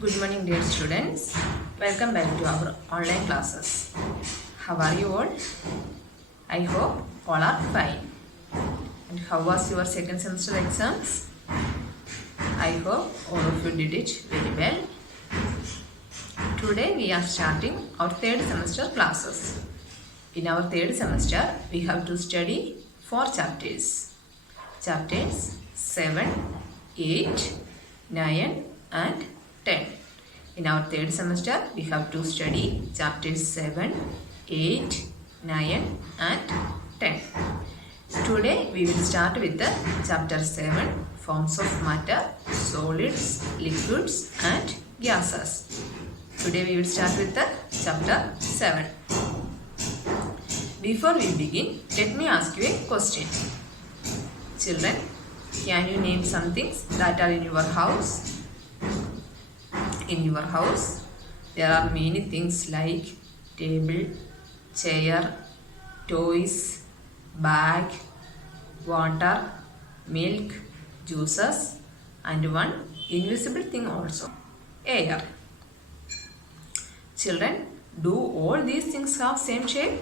Good morning, dear students. Welcome back to our online classes. How are you all? I hope all are fine. And how was your second semester exams? I hope all of you did it very well. Today we are starting our third semester classes. In our third semester, we have to study 4 chapters. Chapters 7, 8, 9 and 10. In our third semester, we have to study chapters 7, 8, 9 and 10. Today, we will start with the chapter 7, forms of matter, solids, liquids and gases. Today, we will start with the chapter 7. Before we begin, let me ask you a question. Children, can you name some things that are in your house? In your house, there are many things like table, chair, toys, bag, water, milk, juices, and one invisible thing also, air. Children, do all these things have same shape?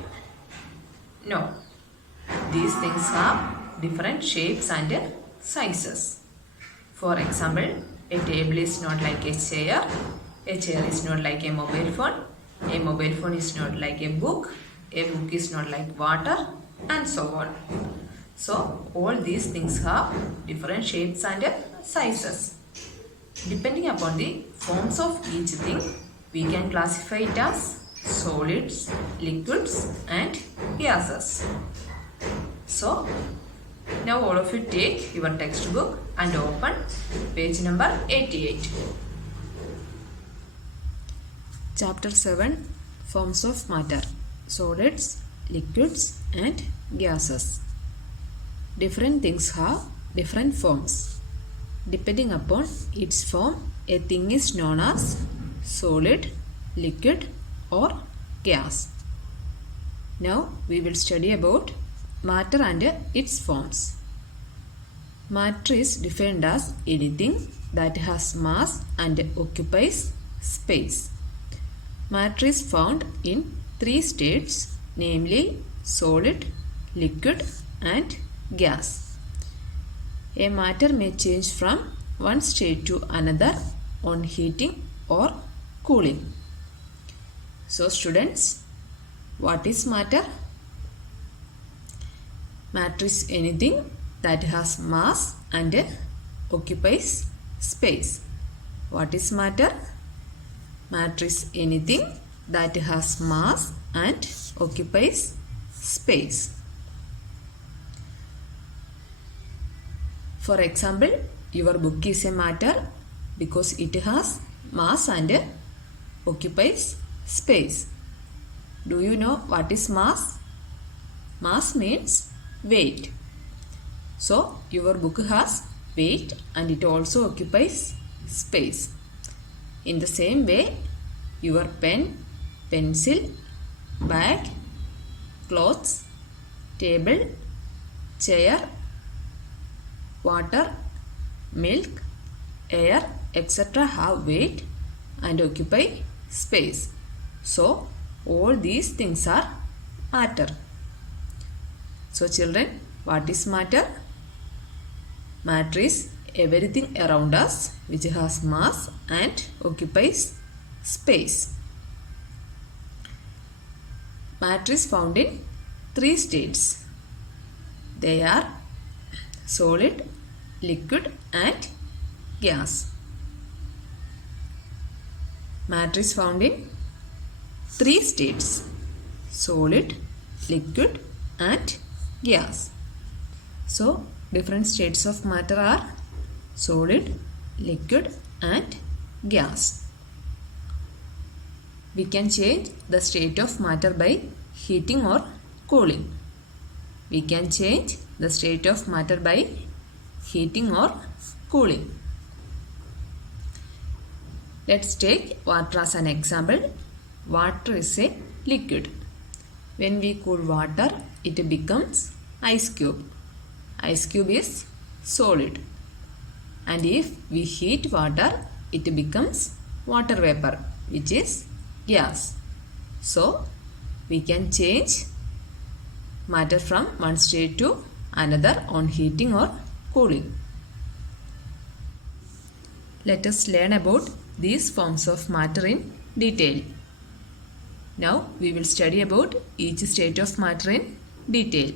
No. These things have different shapes and sizes. For example, a table is not like a chair is not like a mobile phone is not like a book is not like water, and so on. So, all these things have different shapes and sizes. Depending upon the forms of each thing, we can classify it as solids, liquids and gases. So, now all of you take your textbook and open page number 88. Chapter 7, Forms of Matter, Solids, Liquids and Gases. Different things have different forms. Depending upon its form, a thing is known as solid, liquid or gas. Now we will study about matter and its forms. Matter is defined as anything that has mass and occupies space. Matter is found in 3 states, namely solid, liquid and gas. A matter may change from one state to another on heating or cooling. So students, what is matter? Matter is anything that has mass and occupies space. What is matter? Matter is anything that has mass and occupies space. For example, your book is a matter because it has mass and occupies space. Do you know what is mass? Mass means weight. So, your book has weight and it also occupies space. In the same way, your pen, pencil, bag, clothes, table, chair, water, milk, air, etc. have weight and occupy space. So, all these things are matter. So children, what is matter? Matter is everything around us which has mass and occupies space. Matter is found in 3 states. They are solid, liquid and gas. Matter is found in 3 states, solid, liquid and gas. So, different states of matter are solid, liquid and gas. We can change the state of matter by heating or cooling. We can change the state of matter by heating or cooling. Let's take water as an example. Water is a liquid. When we cool water, it becomes ice cube. Ice cube is solid. And if we heat water, it becomes water vapor, which is gas. So we can change matter from one state to another on heating or cooling. Let us learn about these forms of matter in detail. Now we will study about each state of matter in detail.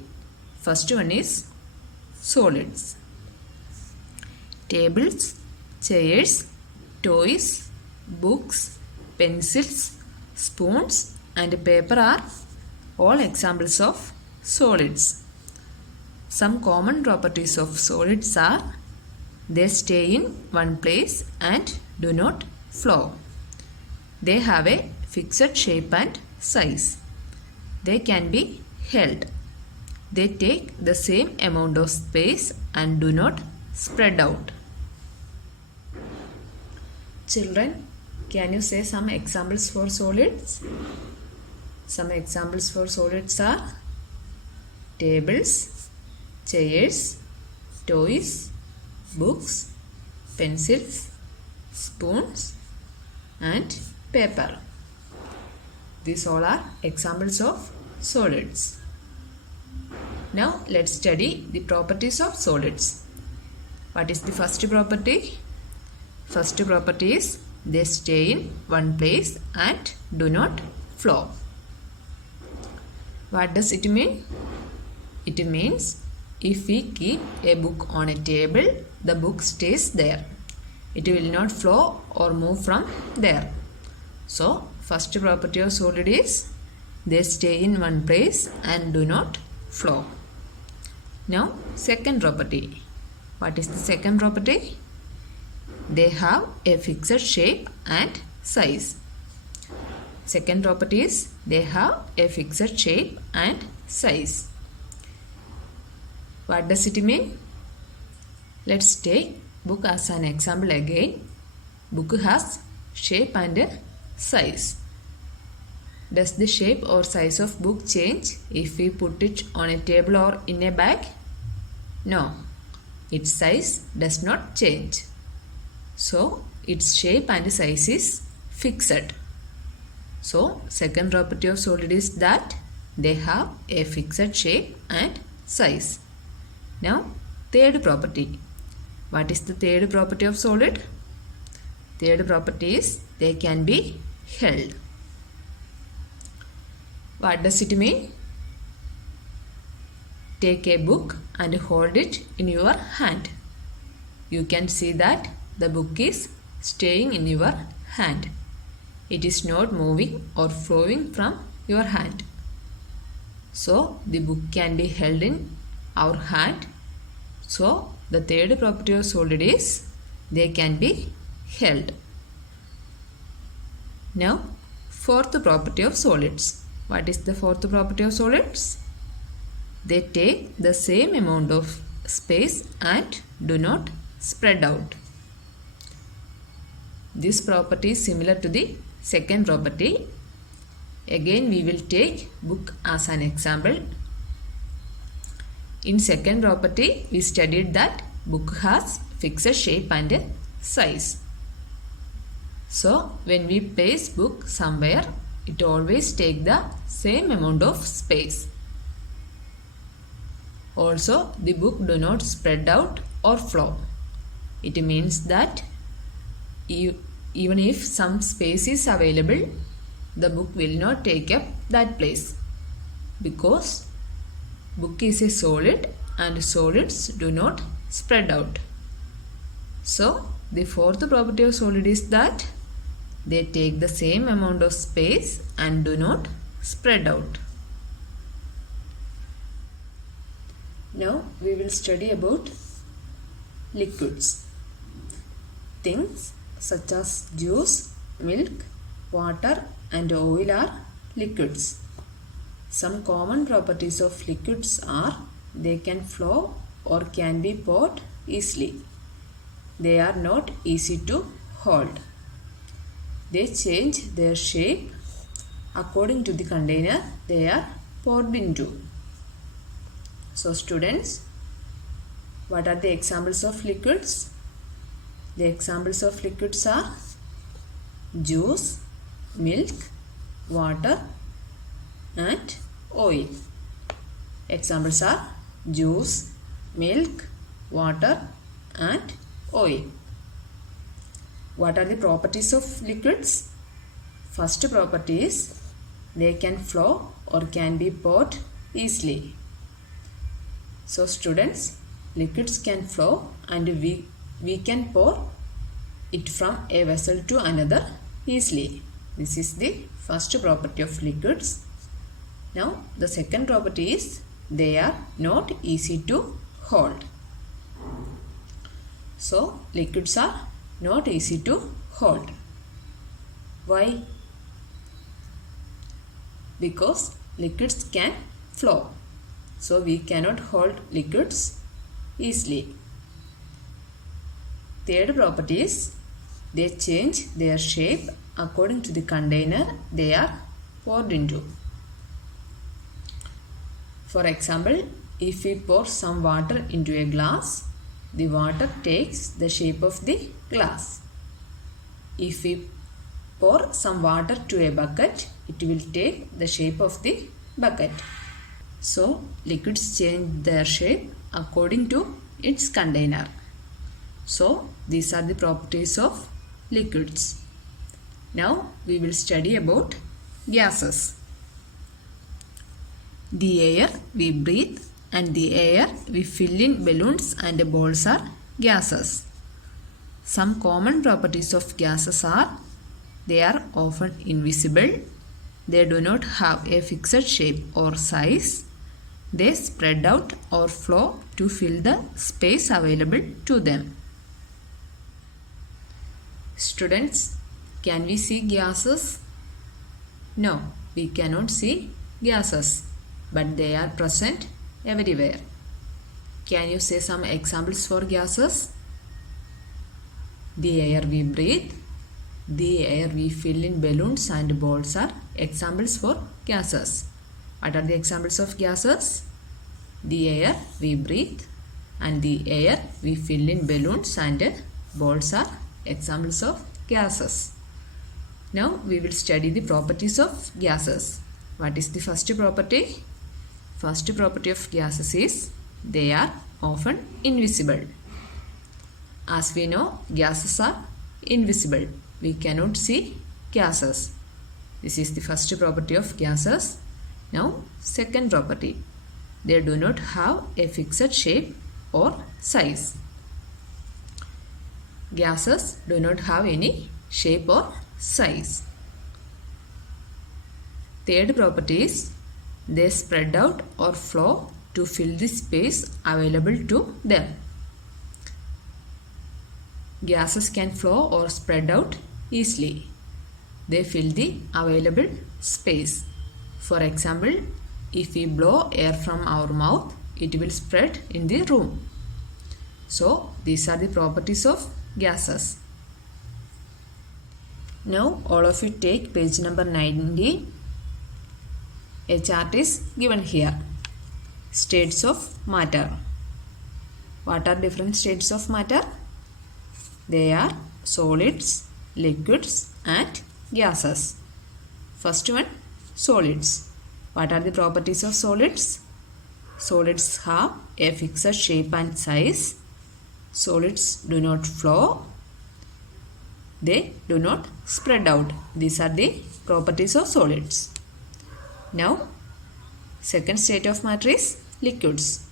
First one is solids. Tables, chairs, toys, books, pencils, spoons and paper are all examples of solids. Some common properties of solids are they stay in one place and do not flow. They have a fixed shape and size. They can be held. They take the same amount of space and do not spread out. Children, can you say some examples for solids? Some examples for solids are tables, chairs, toys, books, pencils, spoons and paper. These all are examples of solids. Now let's study the properties of solids. What is the first property? First property is they stay in one place and do not flow. What does it mean? It means if we keep a book on a table, the book stays there. It will not flow or move from there. So, first property of solid is they stay in one place and do not flow. Now, second property. What is the second property? They have a fixed shape and size. Second property is they have a fixed shape and size. What does it mean? Let's take book as an example again. Book has shape and size. Does the shape or size of book change if we put it on a table or in a bag? No, its size does not change. So, its shape and size is fixed. So, second property of solid is that they have a fixed shape and size. Now, third property. What is the third property of solid? Third property is they can be held. What does it mean? Take a book and hold it in your hand. You can see that the book is staying in your hand. It is not moving or flowing from your hand. So, the book can be held in our hand. So, the third property of solid is they can be held. Now, fourth property of solids. What is the fourth property of solids? They take the same amount of space and do not spread out. This property is similar to the second property. Again, we will take book as an example. In second property, we studied that book has fixed shape and size. So, when we place book somewhere, it always takes the same amount of space. Also, the book do not spread out or flow. It means that even if some space is available, the book will not take up that place because book is a solid and solids do not spread out. So, the fourth property of solid is that they take the same amount of space and do not spread out. Now, we will study about liquids. Things such as juice, milk, water and oil are liquids. Some common properties of liquids are they can flow or can be poured easily. They are not easy to hold. They change their shape according to the container they are poured into. So students, what are the examples of liquids? The examples of liquids are juice, milk, water and oil. Examples are juice, milk, water and oil. What are the properties of liquids? First property is they can flow or can be poured easily. So students, liquids can flow and we can pour it from a vessel to another easily. This is the first property of liquids. Now the second property is they are not easy to hold. So liquids are not easy to hold. Why? Because liquids can flow. So we cannot hold liquids easily. Third property is they change their shape according to the container they are poured into. For example, if we pour some water into a glass, the water takes the shape of the glass. If we pour some water to a bucket, it will take the shape of the bucket. So, liquids change their shape according to its container. So, these are the properties of liquids. Now, we will study about gases. The air we breathe and the air we fill in balloons and balls are gases. Some common properties of gases are they are often invisible, they do not have a fixed shape or size, they spread out or flow to fill the space available to them. Students, can we see gases? No, we cannot see gases, but they are present everywhere. Can you say some examples for gases? The air we breathe, the air we fill in balloons and balls are examples for gases. What are the examples of gases? The air we breathe and the air we fill in balloons and balls are examples of gases. Now we will study the properties of gases. What is the first property? First property of gases is they are often invisible. As we know, gases are invisible. We cannot see gases. This is the first property of gases. Now, second property. They do not have a fixed shape or size. Gases do not have any shape or size. Third property is they spread out or flow to fill the space available to them. Gases can flow or spread out easily. They fill the available space. For example, if we blow air from our mouth, it will spread in the room. So, these are the properties of gases. Now, all of you take page number 90. A chart is given here. States of matter. What are different states of matter? They are solids, liquids and gases. First one, solids. What are the properties of solids? Solids have a fixed shape and size. Solids do not flow. They do not spread out. These are the properties of solids. Now, second state of matter is liquids.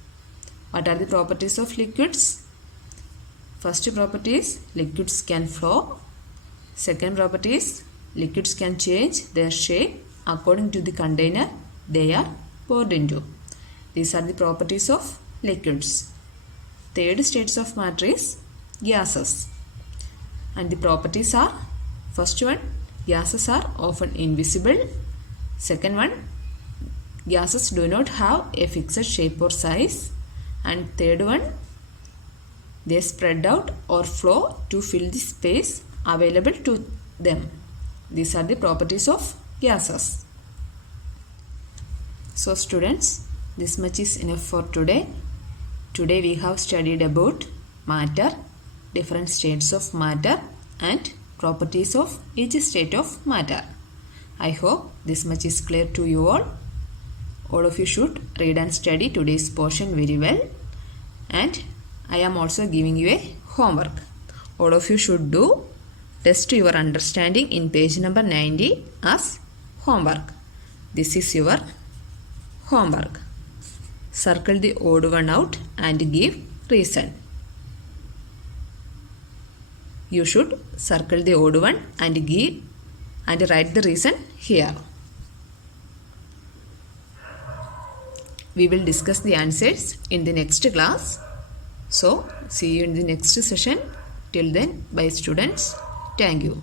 What are the properties of liquids? First property is liquids can flow. Second property is liquids can change their shape according to the container they are poured into. These are the properties of liquids. Third states of matter is gases. And the properties are, first one, gases are often invisible. Second one, gases do not have a fixed shape or size. And third one, they spread out or flow to fill the space available to them. These are the properties of gases. So students, this much is enough for today. Today we have studied about matter, different states of matter and properties of each state of matter. I hope this much is clear to you all. All of you should read and study today's portion very well. And I am also giving you a homework. All of you should do test your understanding in page number 90 as homework. This is your homework. Circle the odd one out and give reason. You should circle the odd one and give and write the reason here. We will discuss the answers in the next class. So, see you in the next session. Till then, bye students. Thank you.